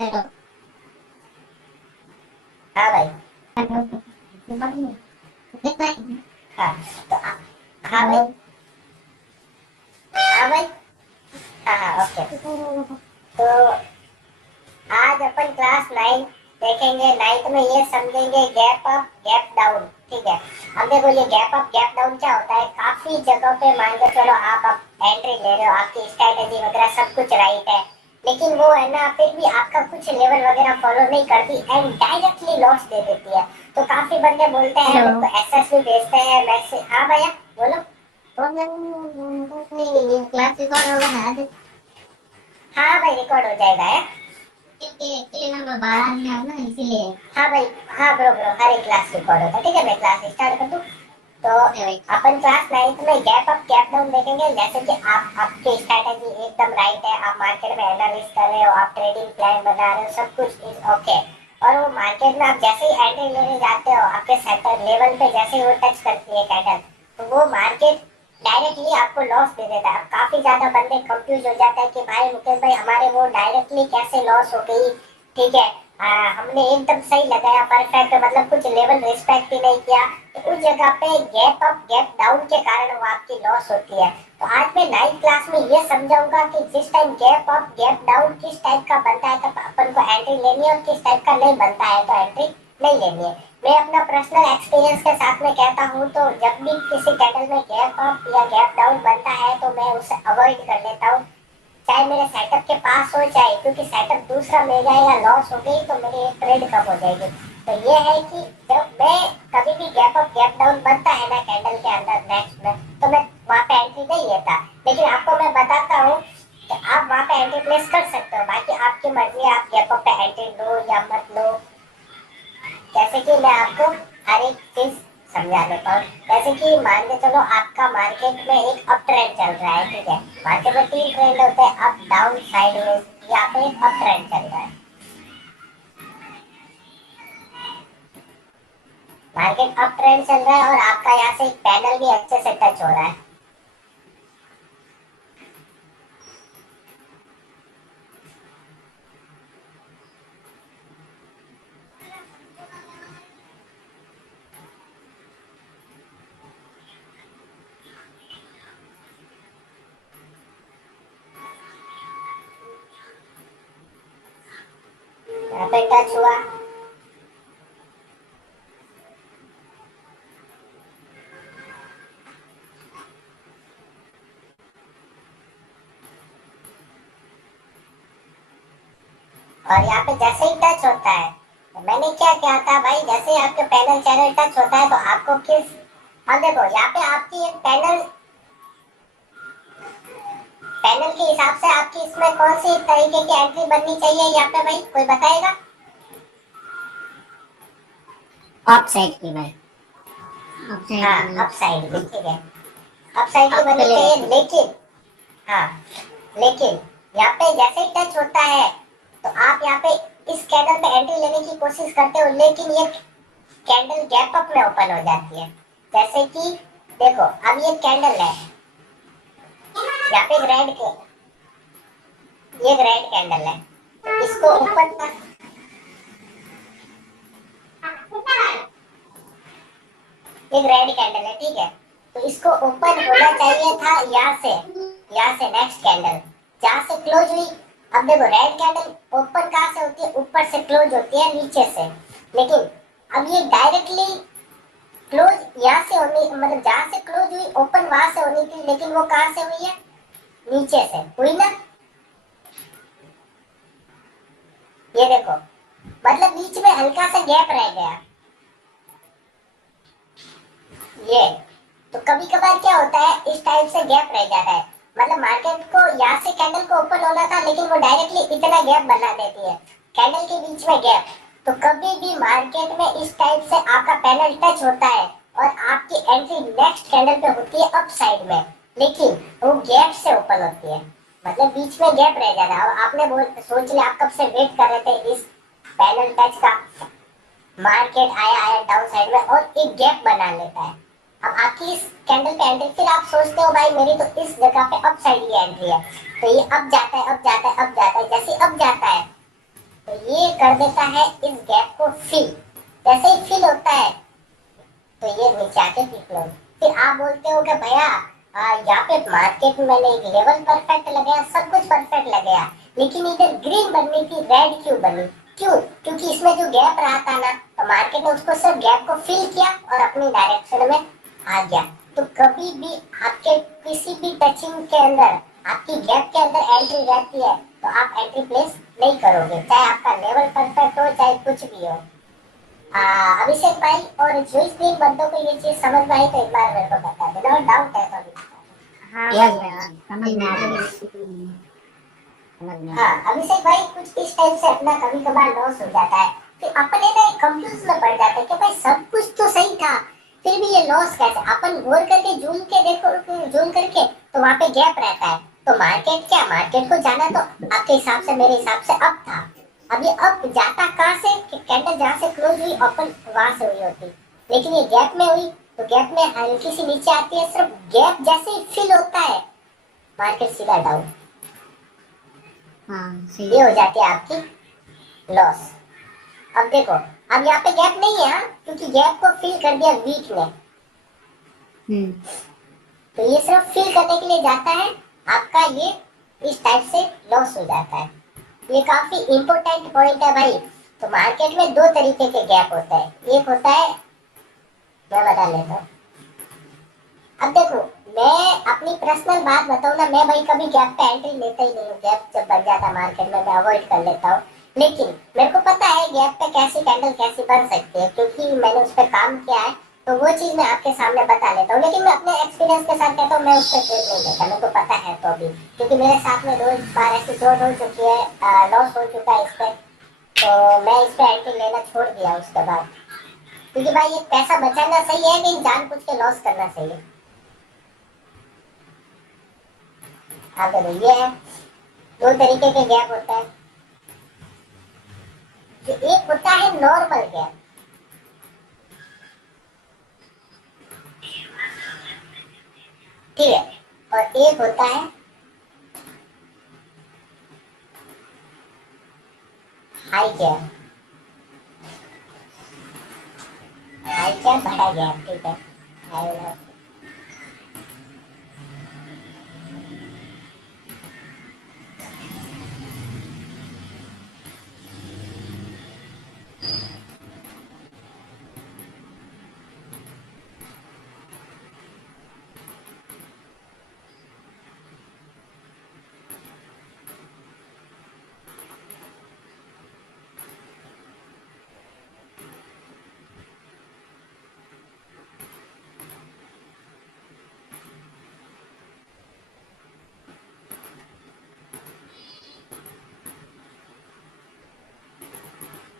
Hello. हाँ भाई। हाँ तो हाँ भाई। हाँ भाई। हाँ हाँ ओके। तो आज अपन क्लास 9 देखेंगे। 9th में ये समझेंगे गैप अप गैप डाउन। ठीक है। अब देखो ये गैप अप गैप डाउन क्या होता है। काफी जगह पे मान के चलो आप एंट्री ले रहे हो, आपकी स्ट्रेटेजी वगैरह सब कुछ राइट है, लेकिन वो है ना फिर भी आपका कुछ लेवल वगैरह फॉलो नहीं करती एंड डायरेक्टली लॉस दे देती है। तो काफी बंदे बोलते हैं, मेरे हेलो। को एसएस भी भेजते हैं मैसेज। हाँ भैया बोलो। क्लास रिकॉर्ड होगा ना आज? हाँ भाई रिकॉर्ड हो जाएगा है। क्योंकि एक्चुअली मैं बाहर में हूँ ना, इसीलिए। हाँ भाई। हाँ ब्रो ब्रो हर एक क्लास रिकॉर्ड होता है। ठीक है मैं क्लास स्टार्ट कर दूँ। तो ओके भाई। अपन क्लास 9th में गैप अप गैप डाउन देखेंगे। जैसे कि आप आपकी स्ट्रेटेजी एकदम राइट है, आप मार्केट में एनालिसिस कर रहे हो, आप ट्रेडिंग प्लान बना रहे हो, सब कुछ इज ओके। और वो मार्केट में आप जैसे ही एंट्री लेने जाते हो, आपके सेंटर लेवल पे जैसे ही वो टच करती है कैंडल, तो वो मार्केट डायरेक्टली आपको लॉस दे देता है। अब काफी ज्यादा बंदे कंफ्यूज हो जाते हैं कि भाई मुकेश भाई हमारे वो डायरेक्टली कैसे लॉस हो गई। ठीक है। हमने एकदम सही लगाया परफेक्ट, मतलब कुछ लेवल रिस्पेक्ट ही नहीं किया। तो उस जगह पे गैप अप गैप डाउन के कारण वो आपकी लॉस होती है। तो आज मैं 9th क्लास में ये समझाऊंगा कि जिस time gap up gap down किस टाइप का बनता है तो अपन को एंट्री लेनी है, और किस टाइप का नहीं बनता है तो एंट्री नहीं लेनी है। मैं अपना पर्सनल एक्सपीरियंस के साथ में कहता हूँ, तो जब भी किसी कैंडल में गैप अप या गैप डाउन बनता है तो मैं उसे अवॉइड कर लेता हूँ, चाहे मेरे सेटअप के पास हो चाहे, क्योंकि सेटअप दूसरा मिल जाएगा, लॉस हो गई तो मेरी ट्रेड कम हो जाएगी। तो ये है कि जब मैं कभी भी गैप अप गैप डाउन बनता है ना कैंडल के अंदर नेक्स्ट में, तो मैं वहाँ पे एंट्री नहीं लेता। लेकिन आपको मैं बताता हूँ कि आप वहाँ पे एंट्री प्लेस कर सकते हो, बाकी आपकी मर्जी है, आप गैप अप पे एंट्री लो या मत लो। जैसे कि मैं आपको हर एक चीज समझा देता हूँ। जैसे कि मान के चलो आपका मार्केट में एक अप ट्रेंड चल रहा है। ठीक है। मार्केट में 3 ट्रेंड होते हैं, अप डाउन साइडवेज। यहाँ पे एक अप ट्रेंड चल रहा है, मार्केट अप ट्रेंड चल रहा है और आपका यहाँ से एक पैनल भी अच्छे से टच हो रहा है। यहाँ पे टच हुआ, और यहाँ पे जैसे ही टच होता है, तो मैंने क्या किया था भाई, जैसे ही आपके पैनल चैनल टच होता है तो आपको किस, अब देखो यहाँ पे आपकी एक पैनल पैनल के हिसाब से आपकी इसमें कौन सी तरीके की एंट्री बननी चाहिए यहाँ पे भाई, कोई बताएगा? ऑफ साइड की भाई। ऑफ साइड हाँ की। अप साइड की। ठीक है। अप साइड की आप बननी पहले चाहिए, देखो। लेकिन हाँ, लेकिन यहाँ पे जैसे ही टच होता है तो आप यहाँ पे इस कैंडल पे एंट्री लेने की कोशिश करते हो, लेकिन ये कैंडल गैप अप में ओपन हो जाती है। जैसे कि देखो अब ये कैंडल है, यहाँ पे ये एक रेड कैंडल है, तो इसको ओपन कर, एक रेड कैंडल है। ठीक है। तो इसको ओपन होना चाहिए था यहाँ से नेक्स्ट कैंडल जहाँ से क्लोज हुई। अब देखो रेड कैंडल ओपन कहाँ से होती है, ऊपर से क्लोज होती है नीचे से, लेकिन अब ये डायरेक्टली क्लोज यहाँ से होनी, मतलब जहाँ से क्लोज हुई ओपन वहां से होनी थी, लेकिन वो कहाँ से हुई है, नीचे से हुई ना। ये देखो, मतलब बीच में हल्का सा गैप रह गया ये। तो कभी कभार क्या होता है, इस टाइप से गैप रह जाता है, मतलब मार्केट को यहाँ से कैंडल को ओपन होना था, लेकिन वो डायरेक्टली इतना गैप बना देती है, कैंडल के बीच में गैप। तो कभी भी मार्केट में इस टाइप से आपका पैनल टच होता है और आपकी एंट्री नेक्स्ट कैंडल पे होती है अप साइड में, लेकिन वो गैप से ओपन होती है, मतलब बीच में गैप रह जाता है। और आपने सोच लिया, आप कब से वेट कर रहे थे इस पैनल टच का, मार्केट आया आया डाउन साइड में और एक गैप बना लेता है। अब आपकी इस कैंडल पे एंट्री, फिर आप सोचते हो भाई मेरी तो इस जगह पे अप साइड की एंट्री है, तो ये अप जाता है अप जाता है अप जाता है, जैसे अप जाता है तो कर देता है इस गैप को फिल। जैसे ही फिल होता है तो ये नीचे आके क्लोज। फिर आप बोलते हो कि भैया यहाँ पे मार्केट में मैंने एक लेवल परफेक्ट लगाया, सब कुछ परफेक्ट लगाया, लेकिन इधर ग्रीन बननी थी, रेड क्यों बनी? क्यों? क्योंकि इसमें जो गैप रहा था ना, तो मार्केट ने उसको सिर्फ गैप को फिल किया और अपनी डायरेक्शन में आ गया। तो कभी भी आपके किसी भी टचिंग के अंदर आपकी गैप के अंदर एंट्री रहती है तो आप एंट्री प्लेस नहीं करोगे, चाहे आपका लेवल परफेक्ट हो, चाहे कुछ भी हो। अभिषेक भाई और जोइस ग्रीन बंदों को ये चीज समझ में आई तो एक बार मेरे को बता देना, और डाउट है तो अभी। हाँ यस भैया, भाई, समझ में आ गया, समझ में आ हाँ गया। अभिषेक भाई, कुछ इस टाइप से अपना कभी कभार लॉस हो जाता है कि अपने ना कंफ्यूज में पड़ जाते हैं कि भाई सब कुछ तो सही था, फिर भी ये लॉस कैसे? अपन गौर करके जूम के देखो, जूम करके तो वहाँ पे गैप रहता है। तो मार्केट क्या, मार्केट को जाना तो आपके हिसाब से, मेरे हिसाब से अप था। अब ये अप जाता कहाँ से? कैंडल जहाँ से क्लोज हुई ओपन वहां से हुई होती, लेकिन ये गैप में हुई तो गैप में हल्की सी नीचे आती है। सिर्फ गैप जैसे ही फिल होता है मार्केट सीधा डाउन, हाँ सही ये हो है। जाती है आपकी लॉस। अब देखो, अब यहाँ पे गैप नहीं है, क्योंकि गैप को फिल कर दिया वीक ने, तो ये सिर्फ फिल करने के लिए जाता है आपका, ये इस टाइप से लॉस हो जाता है। ये काफी इंपॉर्टेंट पॉइंट है भाई। तो मार्केट में दो तरीके के गैप होता है, एक होता है, मैं बता लेता हूँ। अब देखो, मैं अपनी पर्सनल बात बताऊँ ना, मैं भाई कभी गैप पे एंट्री लेता ही नहीं हूँ। गैप जब बन जाता है मार्केट में मैं अवॉइड कर लेता हूँ, लेकिन मेरे को पता है गैप पे कैसी कैंडल कैसी बन सकती है, क्योंकि मैंने उस पर काम किया है। तो वो चीज मैं आपके सामने बता लेता हूँ, लेकिन मैं अपने एक्सपीरियंस के साथ कहता हूँ, मैं उस पर ट्रेड नहीं लेता, मेरे को पता है तो अभी, क्योंकि मेरे साथ में 2 बार ऐसी फ्रॉड हो चुकी है, लॉस हो चुका है इस पर। तो मैं इस पर एंट्री लेना छोड़ दिया उसके बाद, क्योंकि भाई ये पैसा बचाना सही है कि जानबूझ के लॉस करना सही है। हाँ देखो, ये है, दो तरीके के गैप होता है। जो एक होता है नॉर्मल गैप, ठीक है, और एक होता है हाई गैप। हाई गैप, बड़ा गैप, ठीक है, हाई गैप।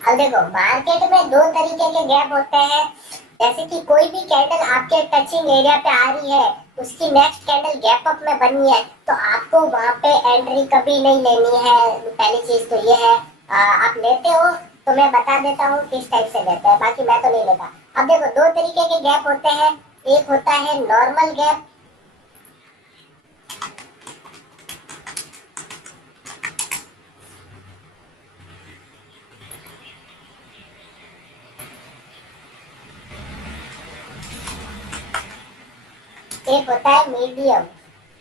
अब देखो, मार्केट में दो तरीके के गैप होते हैं। जैसे कि कोई भी कैंडल आपके टचिंग एरिया पे आ रही है, उसकी नेक्स्ट कैंडल गैप अप में बनी है, तो आपको वहां पे एंट्री कभी नहीं लेनी है। पहली चीज तो ये है, आप लेते हो तो मैं बता देता हूँ किस टाइप से लेते हैं, बाकी मैं तो नहीं लेता। अब देखो, दो तरीके के गैप होते हैं, एक होता है नॉर्मल गैप, एक होता है मीडियम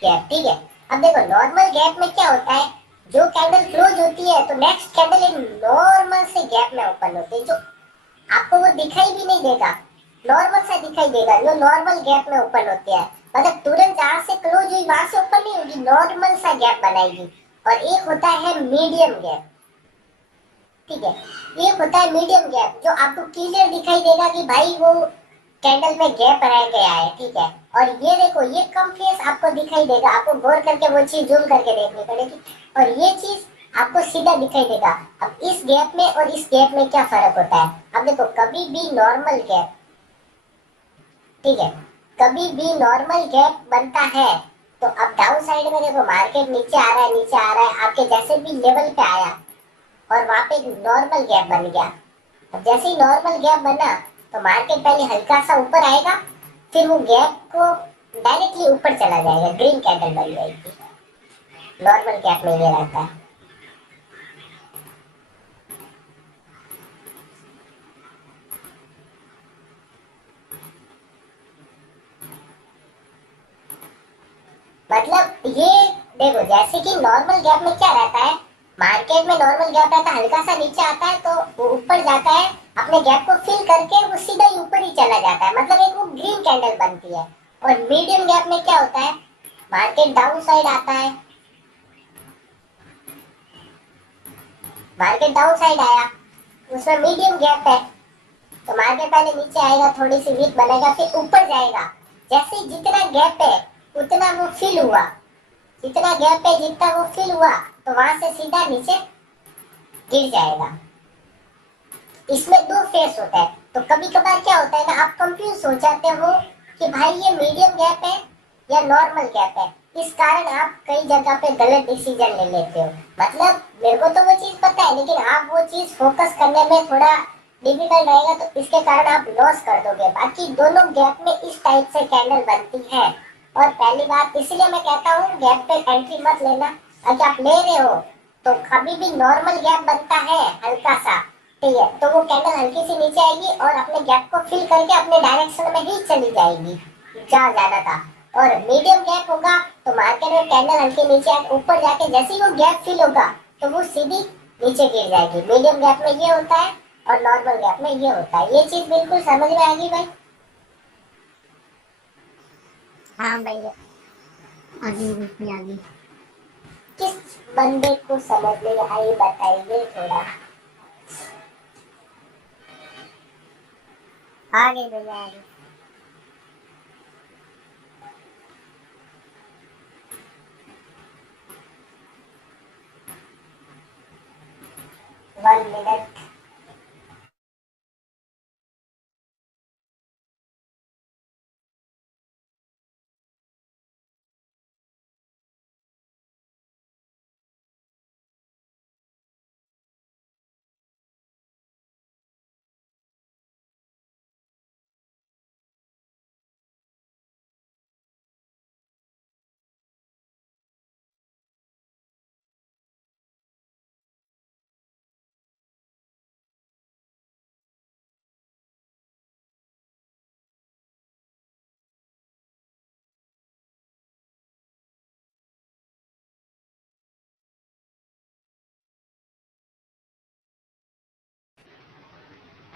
गैप, ठीक है। अब देखो, नॉर्मल गैप में क्या होता है, जो कैंडल क्लोज होती है तो नेक्स्ट कैंडल एक नॉर्मल से गैप में ओपन होती है, जो आपको वो दिखाई भी नहीं देगा, नॉर्मल सा दिखाई देगा, जो नॉर्मल गैप में ओपन होती है। मतलब तुरंत जहां से क्लोज हुई वहां से ओपन नहीं होगी, नॉर्मल सा गैप बनाएगी। और एक होता है मीडियम गैप, ठीक है। एक होता है मीडियम गैप, जो आपको क्लियर दिखाई देगा कि भाई वो कैंडल में गैप रह गया है, ठीक है। और ये देखो, ये कम फेस आपको दिखाई देगा, आपको गौर करके वो चीज जूम करके देखनी पड़ेगी, और ये चीज आपको सीधा दिखाई देगा। अब इस गैप में और इस गैप में क्या फर्क होता है? अब देखो, कभी भी नॉर्मल गैप, ठीक है, कभी भी नॉर्मल गैप बनता है तो अब डाउन साइड में देखो, मार्केट नीचे आ रहा है, नीचे आ रहा है, आपके जैसे भी लेवल पे आया और वहां पे नॉर्मल गैप बन गया। अब जैसे ही नॉर्मल गैप बना तो मार्केट पहले हल्का सा ऊपर आएगा, फिर वो गैप को डायरेक्टली ऊपर चला जाएगा, ग्रीन कैंडल बन जाएगी। नॉर्मल गैप में ये रहता है। मतलब ये देखो, जैसे कि नॉर्मल गैप में क्या रहता है, मार्केट में नॉर्मल गैप रहता है, हल्का सा नीचे आता है तो वो ऊपर जाता है, अपने गैप को फिल करके वो सीधा ही ऊपर ही चला जाता है, मतलब एक वो ग्रीन कैंडल बनती है। और मीडियम गैप में क्या होता है, मार्केट डाउन साइड आता है, मार्केट डाउन साइड आया, उसमें मीडियम गैप है, तो मार्केट पहले नीचे आएगा, थोड़ी सी वीक बनेगा, फिर ऊपर जाएगा। जैसे ही जितना गैप है उतना वो फिल हुआ, जितना गैप है जितना वो फिल हुआ, तो वहां से सीधा नीचे गिर जाएगा। इसमें दो फेस होता है, तो कभी कभार क्या होता है ना, आप कंफ्यूज हो जाते हो कि भाई ये मीडियम गैप है या नॉर्मल गैप है। इस कारण आप कई जगह पे गलत डिसीजन ले लेते हो। मतलब मेरे को तो वो चीज पता है, लेकिन आप वो चीज फोकस करने में थोड़ा डिफिकल्ट रहेगा, तो इसके कारण आप लॉस कर दोगे। बाकी दोनों गैप में इस टाइप से कैंडल बनती है। और पहली बात इसलिए मैं कहता हूँ गैप पे एंट्री मत लेना। अगर आप ले रहे हो तो कभी भी नॉर्मल गैप बनता है हल्का सा, ठीक है, तो वो कैंडल हल्की सी नीचे आएगी और अपने गैप को फिल करके अपने डायरेक्शन में ही चली जाएगी जहाँ जाना था। और मीडियम गैप होगा तो मार्केट में कैंडल हल्के नीचे आके ऊपर जाके जैसे ही वो गैप फिल होगा तो वो सीधी नीचे गिर जाएगी। मीडियम गैप में ये होता है और नॉर्मल गैप में ये होता है। ये चीज बिल्कुल समझ में आ गई भाई? हाँ भैया, आगे भी आगे। किस बंदे को समझ नहीं आई बताइए थोड़ा। आगे भैया आगे। 1 मिनट।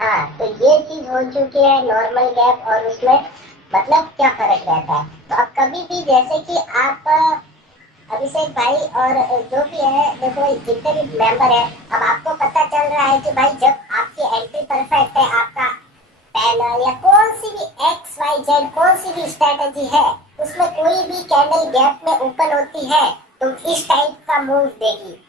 हाँ, तो ये चीज हो चुकी है नॉर्मल गैप और उसमें मतलब क्या फर्क रहता है। तो अब कभी भी जैसे कि आप अभिषेक भाई और जो भी है, देखो जितने भी मेंबर है, अब आपको पता चल रहा है कि भाई जब आपकी एंट्री परफेक्ट है, आपका पैनल या कौन सी भी एक्स वाई जेड कौन सी भी स्ट्रेटेजी है, उसमें कोई भी कैंडल गैप में ओपन होती है तो इस टाइप का मूव देगी।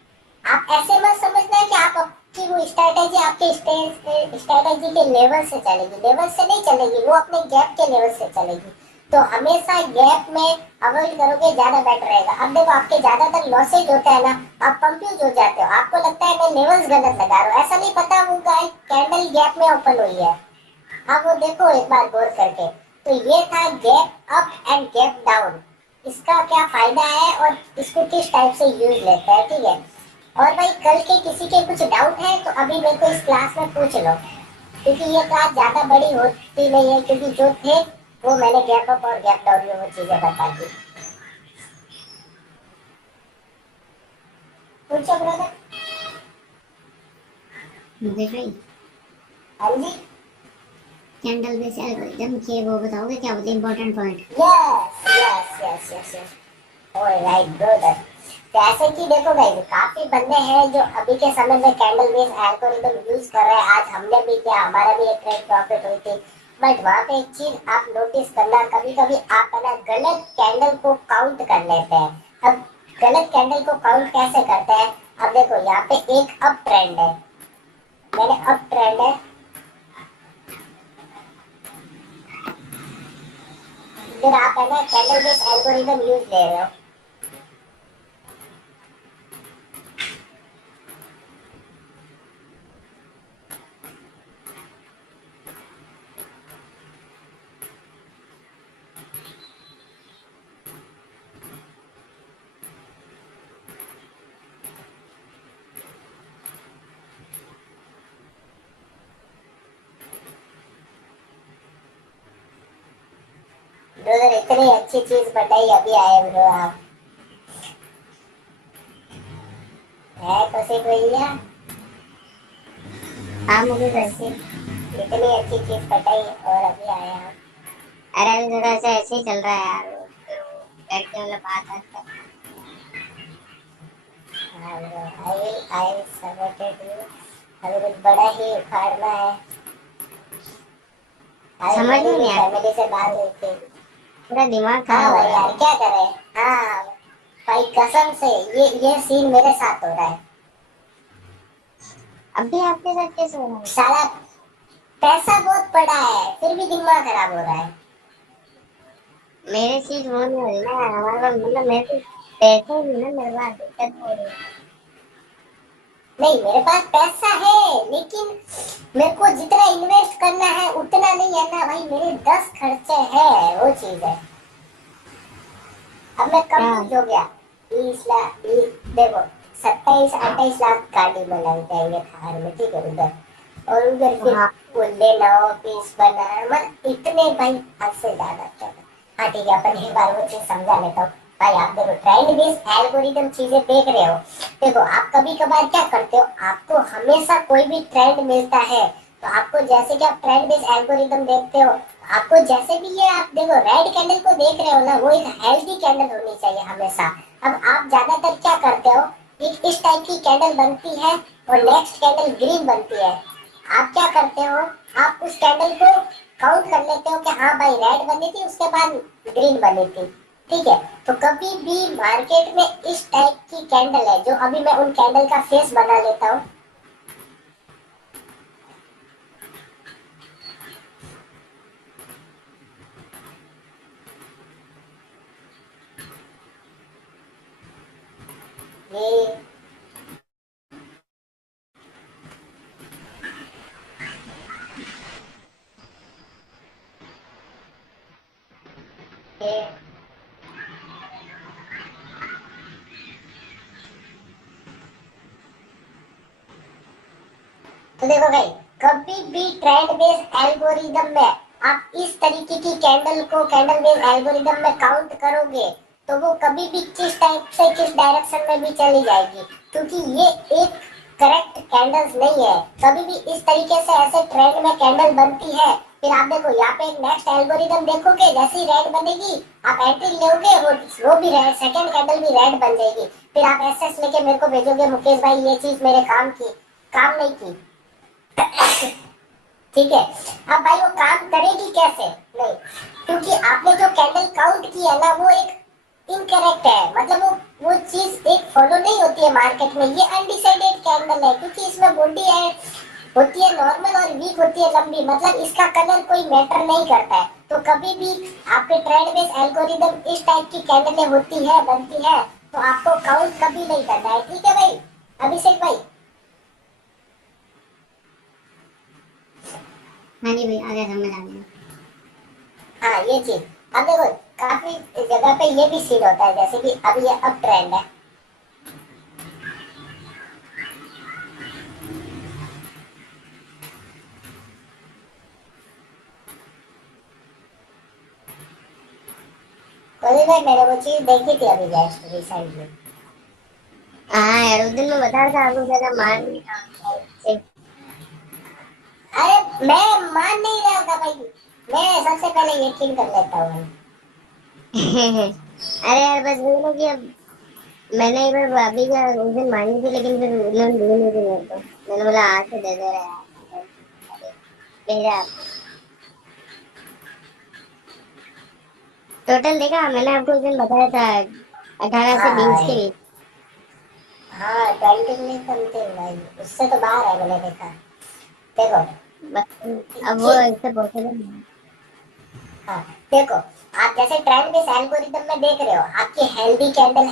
आप ऐसे मत समझना है कि आप आपकी वो स्ट्रेटेजी आपके स्ट्रेटेजी के लेवल से चलेगी, लेवल से नहीं चलेगी, वो अपने गैप के लेवल से चलेगी। तो हमेशा गैप में अवॉइड करोगे ज्यादा बेटर रहेगा। अब देखो आपके ज्यादातर लॉसेज होता है ना, आप कंफ्यूज हो जाते हो, आपको लगता है मैं लेवल्स गलत लगा रहा हूँ, ऐसा नहीं पता वो कैंडल गैप में ओपन हुई है। अब वो देखो एक बार गौर करके। तो ये था gap up and gap down, इसका क्या फायदा है और इसको किस टाइप से यूज लेते हैं, ठीक है। और भाई कल के किसी के कुछ डाउट है तो अभी मेरे को इस क्लास में पूछ लो, क्योंकि ये क्लास ज्यादा बड़ी होती नहीं है, क्योंकि जो थे वो मैंने गैप अप और गैप डाउन में वो चीजें बता दी। पूछो ब्रदर। मुझे भाई हाँ जी। कैंडल बेस एल्गोरिथम के वो बताओगे क्या होते हैं important point? Yes yes yes yes yes, alright brother. जैसे कि देखो भाई काफी बंदे हैं जो अभी के समय में कैंडल बेस एल्गोरिथम यूज कर रहे हैं। आज हमने भी किया, हमारा भी एक ट्रेड प्रॉफिट हुई थी। बट वहाँ पे एक चीज आप नोटिस करना, कभी कभी आप है ना गलत कैंडल को काउंट कर लेते हैं। अब गलत कैंडल को काउंट कैसे करते हैं, अब देखो यहाँ पे एक अप ट्रेंड है, मैंने अप ट्रेंड है, फिर आप है ना कैंडल बेस एल्गोरिथम यूज ले रहे हो। ब्रदर इतनी अच्छी चीज बताई, अभी आए ब्रो आप। है कौशिक भैया, हाँ मुझे वैसे। कौशिक इतनी अच्छी चीज बताई और अभी आए आप। अरे अभी थोड़ा सा ऐसे ही चल रहा है यार, लड़के वाला बात आता है। हाँ bro, I will supported you. अभी कुछ बड़ा ही उखाड़ना है। अरे समझ मेरी में भी नहीं आता, फैमिली से बात हुई थी। पूरा दिमाग हाँ खराब हो भाई रहा यार है। क्या करें। हाँ भाई कसम से ये सीन मेरे साथ हो रहा है। अभी आपके साथ कैसे हो रहा है? साला पैसा बहुत पड़ा है फिर भी दिमाग खराब हो रहा है। मेरे चीज वो नहीं हो रही ना यार, हमारे पास मतलब मेरे को पैसे ही नहीं ना, मेरे पास दिक्कत हो रही है। नहीं मेरे पास पैसा है लेकिन मेरे को जितना इन्वेस्ट करना है उतना नहीं है ना भाई, मेरे 10 खर्चे हैं, वो चीज है। अब मैं हाँ कंफ्यूज हो गया। 20 लाख देखो, 27-28 लाख गाड़ी में लग जाएंगे थार में, ठीक है उधर, और उधर फिर हाँ वो लेना ऑफिस बना, मतलब इतने भाई हद से ज्यादा चलो। हाँ ठीक है, अपन एक बार वो चीज समझा लेता हूँ। भाई आप देखो ट्रेंड बेस्ड एल्गोरिदम चीजें देख रहे हो, देखो आप कभी कभार क्या करते हो, आपको हमेशा कोई भी ट्रेंड मिलता है तो आपको, जैसे कि आप ट्रेंड बेस्ड एल्गोरिदम देखते हो, आपको जैसे भी ये आप देखो रेड कैंडल को देख रहे हो ना, वो एक हेल्दी कैंडल होनी चाहिए हमेशा। अब आप ज्यादातर क्या करते हो, एक इस टाइप की कैंडल बनती है और नेक्स्ट कैंडल ग्रीन बनती है, आप क्या करते हो, आप उस कैंडल को काउंट कर लेते हो कि हाँ भाई रेड बनी थी उसके बाद ग्रीन बनी थी, ठीक है। तो कभी भी मार्केट में इस टाइप की कैंडल है, जो अभी मैं उन कैंडल का फेस बना लेता हूँ। ये ये तो देखो भाई, कभी भी ट्रेंड बेस्ड एल्गोरिदम में आप इस तरीके की कैंडल को कैंडल बेस्ड एल्गोरिदम में काउंट करोगे तो वो कभी भी किस टाइप से किस डायरेक्शन में भी चली जाएगी, क्योंकि ये एक करेक्ट कैंडल्स नहीं है। कभी भी इस तरीके से ऐसे ट्रेंड में कैंडल बनती है, फिर आप देखो यहाँ पे एक नेक्स्ट एल्गोरिदम देखोगे, जैसी रेड बनेगी आप एंट्री लोगे, वो भी रेड, सेकंड कैंडल भी रेड बन जाएगी, फिर आप एसएस लेके मेरे को भेजोगे, मुकेश भाई ये चीज मेरे काम नहीं की, ठीक है। अब भाई वो काम करेगी कैसे, नहीं, क्योंकि आपने जो कैंडल काउंट की है ना वो एक इनकरेक्ट है, मतलब वो चीज एक फॉलो नहीं होती है मार्केट में, ये अनडिसाइडेड कैंडल है, क्योंकि इसमें बॉडी है होती है नॉर्मल और वीक होती है लंबी, मतलब इसका कलर कोई मैटर नहीं करता है। तो कभी भी आपके ट्रेंड बेस्ड एल्गोरिदम इस टाइप की कैंडलें होती है बनती है तो आपको काउंट कभी नहीं करना है, ठीक है भाई अभिषेक भाई। हाँ जी भाई, आ गया समझ आ गया। हाँ ये चीज, अब देखो काफी जगह पे ये भी सीन होता है, जैसे कि अब ये अब ट्रेंड है, कोई भाई मैंने वो चीज देखी थी अभी जस्ट रिसेंटली। हाँ यार उस दिन मैं बता रहा था आपको, ज्यादा मान नहीं रहा। अरे मैं मान नहीं रहा था भाई, मैं सबसे पहले यकीन कर लेता हूँ। अरे यार बस वही ना कि अब मैंने एक बार भाभी का उस दिन मांगी थी, लेकिन फिर उन्होंने दी नहीं थी मेरे को। मैंने बोला आज से दे दे रहे यार, भेजा आप। टोटल देखा मैंने आपको उस दिन बताया था, 18 से 20 हाँ के बीच। हाँ 20 समथिंग भाई, उससे तो बाहर है मैंने देखा। देखो बस अब वो ये इससे पॉसिबल नहीं हाँ देखो, आप जैसे ट्रेंड बेस एल्गोरिदम में देख रहे हो, आपकी हेल्दी कैंडल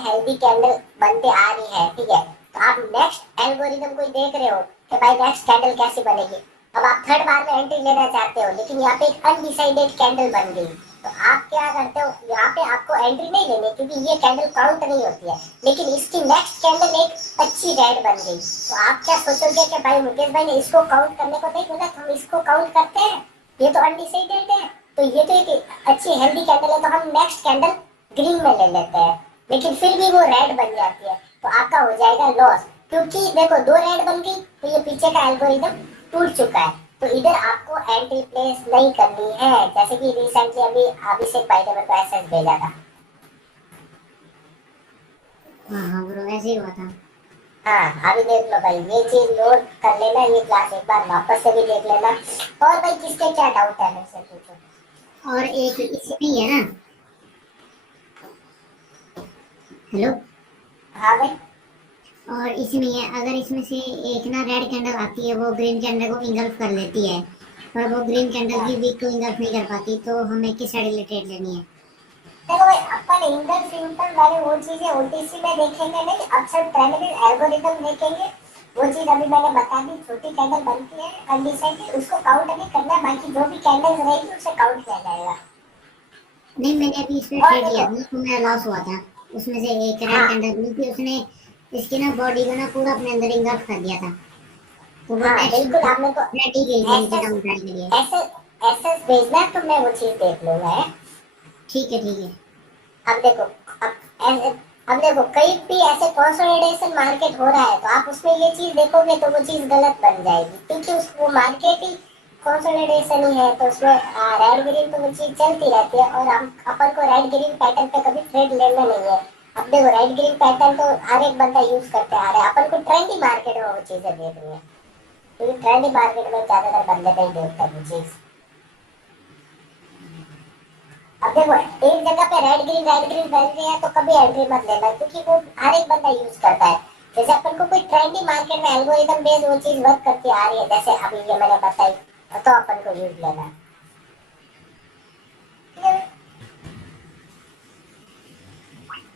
बनते आ रही है, ठीक है। तो आप नेक्स्ट एल्गोरिदम को देख रहे हो कि भाई नेक्स्ट कैंडल कैसी बनेगी। अब आप थर्ड बार में एंट्री लेना चाहते हो, लेकिन यहाँ पे एक अनडिसाइडेड कैंडल बन गई, तो आप क्या करते हो, यहाँ पे आपको एंट्री नहीं लेनी क्योंकि ये कैंडल काउंट नहीं होती है, लेकिन इसकी नेक्स्ट कैंडल एक अच्छी रेड बन गई, तो आप क्या सोचोगे कि भाई मुकेश भाई ने इसको काउंट करने को नहीं बोला, तो हम इसको काउंट करते हैं, ये तो अनडिसाइडेड है। तो ये तो एक अच्छी हेल्दी कैंडल है, तो हम नेक्स्ट कैंडल ग्रीन में ले लेते हैं, लेकिन फिर भी वो रेड बन जाती है, तो आपका हो जाएगा लॉस। क्योंकि देखो 2 रेड बन गई तो ये पीछे का एल्गोरिदम टूट चुका है, तो इधर आपको एंट्री प्लेस नहीं करनी है। जैसे कि रिसेंटली अभी अभिषेक भाई ने मेरे को एसएस भेजा था। हाँ हाँ ब्रो, ऐसे ही हुआ था। हाँ अभी देख लो भाई, ये चीज नोट कर लेना, ये क्लास एक बार वापस से भी देख लेना। और भाई किसके क्या डाउट है मेरे से पूछो। और एक इसमें ही है ना, हेलो, हाँ भाई। और इसमें है, अगर इसमें से एक ना रेड कैंडल आती है, वो ग्रीन कैंडल को इंगल्फ कर लेती है, पर वो ग्रीन कैंडल की हाँ वीक को इंगल्फ नहीं कर पाती, तो हमें किस साइड रिलेटेड लेनी है? देखो भाई, अपन इंगल सिंपल वाले वो चीजें ओटीसी में देखेंगे नहीं, अक्सर प्राइमरी एल्गोरिथम देखेंगे। वो चीज अभी मैंने बता दी, छोटी कैंडल बनती है कंडीशन की, उसको काउंट नहीं करना, बाकी जो भी कैंडल्स रहेगी उसे काउंट किया जाएगा। नहीं, मैंने अभी इसमें और ट्रेड लिया देखो, था ना, तो मेरा लॉस हुआ था। उसमें से एक रेड हाँ कैंडल बनी थी, उसने इसकी ना बॉडी को ना पूरा अपने अंदर इंगल्फ कर दिया था, तो वो हाँ नेक्स्ट बिल्कुल, आपने को रेड ही गई थी नीचे एसएस डाउन साइड के लिए। एसएस एसएस भेजना है तो मैं वो चीज देख लूंगा है। ठीक है ठीक है। अब देखो, अब अब देखो कहीं भी ऐसे कंसोलिडेशन मार्केट हो रहा है, तो आप उसमें ये चीज देखोगे तो वो चीज गलत बन जाएगी, क्योंकि उस वो मार्केट ही कंसोलिडेशन ही है, तो उसमें रेड ग्रीन तो वो चीज चलती रहती है, और हम अपन को रेड ग्रीन पैटर्न पे कभी ट्रेड लेना नहीं है। अब देखो रेड ग्रीन पैटर्न तो हर एक बंदा यूज करते आ रहा है, अपन को ट्रेंडी मार्केट में वो चीजें देखनी है, क्योंकि ट्रेंडी मार्केट में ज्यादातर बंदे नहीं देखते वो चीज। अब देखो एक जगह पे रेड ग्रीन बन रही है तो कभी एंट्री मत लेना, क्योंकि वो हर एक बंदा यूज करता है। जैसे अपन को कोई ट्रेंडी मार्केट में एल्गोरिदम बेस्ड वो चीज वर्क करती आ रही है, जैसे अभी ये मैंने बताई, तो अपन को यूज लेना।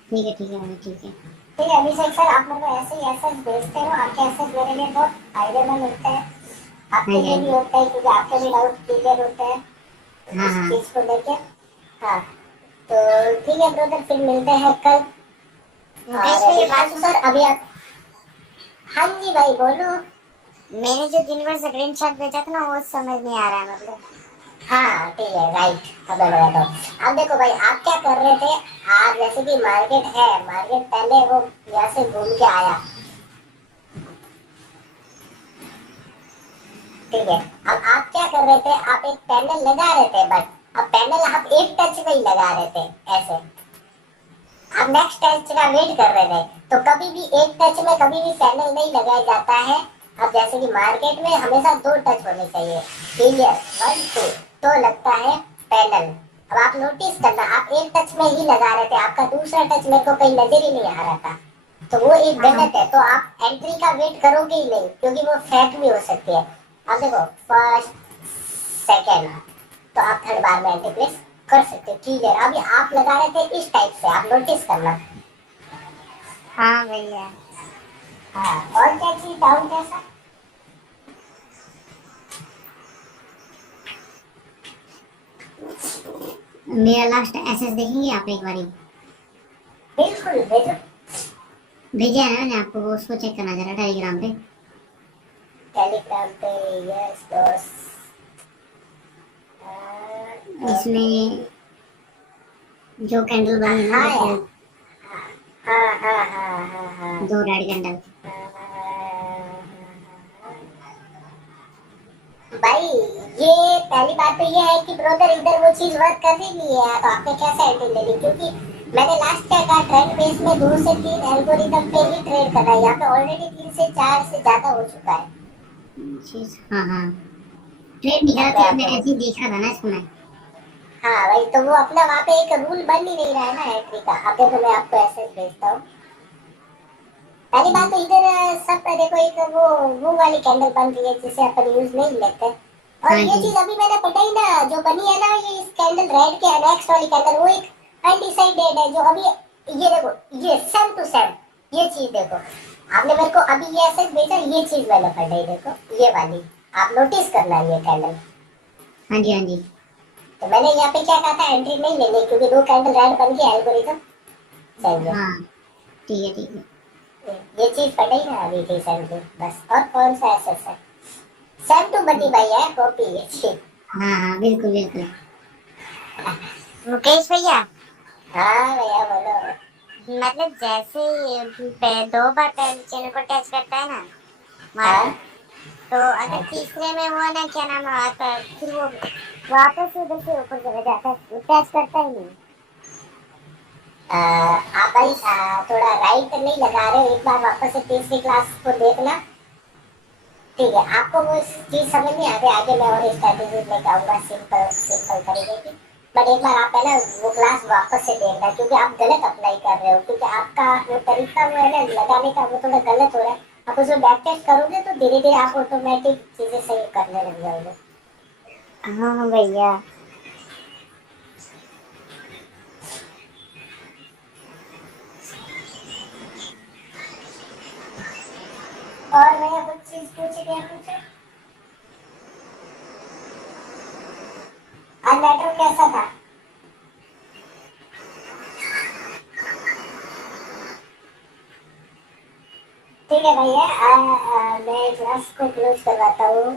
ठीक है ठीक है भाई, ठीक है। ठीक है अभिषेक सर, आप मेरे को ऐसे ही एसेस भेजते रहो, आपके एसेस मेरे लिए बहुत फायदेमंद होते हैं, आपके आएगा लिए भी आएगा। होता है, क्योंकि आपके भी डाउट क्लियर होते हैं हाँ इस हाँ। चीज को लेके। हाँ तो ठीक है ब्रदर, फिर मिलते हैं कल। मुकेश और भाई, ये बात विकास सुनो, सर अभी आप, हाँ जी भाई बोलो। मैंने जो दिन भर स्क्रीनशॉट भेजा था ना, वो समझ नहीं आ रहा है मतलब। हाँ ठीक है राइट, अब मैं बताता हूँ। अब देखो भाई, आप क्या कर रहे थे, आप जैसे कि मार्केट है, मार्केट पहले वो यहाँ से घूम के आया, ठीक है। अब आप क्या कर रहे थे, आप एक पैनल लगा रहे थे, बट अब पैनल आप एक टच में ही लगा रहे थे ऐसे, आप नेक्स्ट टच का वेट कर रहे थे, तो कभी भी एक टच में कभी भी पैनल नहीं लगाया जाता है। अब जैसे कि मार्केट में हमेशा 2 टच होने चाहिए, क्लियर, 1 2, तो लगता है पैनल। अब आप नोटिस करना, आप एक टच में ही लगा रहे थे, आपका दूसरा टच मेरे को कहीं नजर ही नहीं आ रहा था, तो वो एक हाँ गलत है, तो आप एंट्री का वेट करोगे ही नहीं, क्योंकि वो फेक भी हो सकती है। अब देखो फर्स्ट सेकेंड, तो आप थर्ड बार में एंट्री प्लेस कर सकते हो, क्लियर। अभी आप लगा रहे थे इस टाइप से, आप नोटिस करना। हाँ भैया। हाँ और क्या चीज डाउट है सर? मेरा लास्ट एसएस देखेंगे आप एक बारी? बिल्कुल भेजो। भेजा है ना मैंने आपको, वो उसको चेक करना जरा टेलीग्राम पे। टेलीग्राम पे, यस बॉस। इसमें जो कैंडल बनी है ना, हाँ वो यार, हाँ हाँ हाँ हाँ हाँ 2 रेड कैंडल। भाई ये पहली बात तो ये है कि ब्रदर इधर वो चीज वर्क कर रही नहीं है, तो आपने कैसे एंट्री ले ली, क्योंकि मैंने लास्ट क्या कहा, ट्रेंड बेस में 2 से 3 एल्गोरिदम पे ही ट्रेड करना है, यहाँ पे ऑलरेडी 3 से 4 से ज्यादा हो चुका है। हाँ हाँ, ट्रेड निकाला मैं तो मैं आपको ऐसे ही देखा था ना इसको मैं। हाँ भाई, तो वो अपना वहाँ पे एक रूल बन ही नहीं रहा है ना एंट्री का। अब देखो मैं आपको ऐसे भेजता हूँ। पहली बात तो इधर सब देखो, एक वो वाली कैंडल बन रही है जिसे अपन यूज नहीं लेते, और हाँ ये जी। चीज अभी मैंने बताई ना जो बनी है ना, ये इस कैंडल रेड के नेक्स्ट वाली कैंडल, वो एक अनडिसाइडेड है, जो अभी ये देखो, ये सेम टू सेम ये चीज देखो, आपने मेरे को अभी ये ऐसे भेजा, ये चीज मैंने पढ़ाई देखो, ये वाली आप नोटिस करना ये कैंडल। हाँ जी हाँ जी। तो मैंने यहाँ पे क्या कहा था, एंट्री नहीं लेनी, क्योंकि 2 कैंडल रेड बन के एल्गोरिथम चाहिए। हाँ ठीक है ठीक है। ये चीज पढ़ी ना अभी रिसेंटली, बस। और कौन सा एसएस है, सेम टू बनी भाई है कॉपी, ये चीज। हाँ हाँ बिल्कुल बिल्कुल। मुकेश भैया, हाँ भैया बोलो। मतलब जैसे ही 2 बार पहले चैनल को टच करता है ना हाँ मार्केट, तो अगर तीसरे में वो ना क्या नाम आता है, फिर वो वापस से उधर से ऊपर चला जाता है, टच करता ही नहीं। आप भाई थोड़ा राइट नहीं लगा रहे हो, एक बार वापस से तीसरी क्लास को देखना। ठीक है, आपको वो चीज समझ नहीं आती, आगे मैं और स्ट्रेटेजी लेके आऊंगा सिंपल सिंपल तरीके की। बट एक बार आप है ना वो क्लास वापस से देखना, क्योंकि आप गलत अप्लाई कर रहे हो, क्योंकि आपका वो तरीका वो है ना लगाने का वो थोड़ा गलत हो रहा है। आप उसमें बैक टेस्ट करोगे तो धीरे धीरे आप ऑटोमेटिक चीजें सही करने लग जाओगे। हाँ भैया। और भैया कुछ चीज पूछे क्या पूछे? आज मैटर कैसा था? ठीक है भैया, मैं क्लास को क्लोज करवाता हूँ।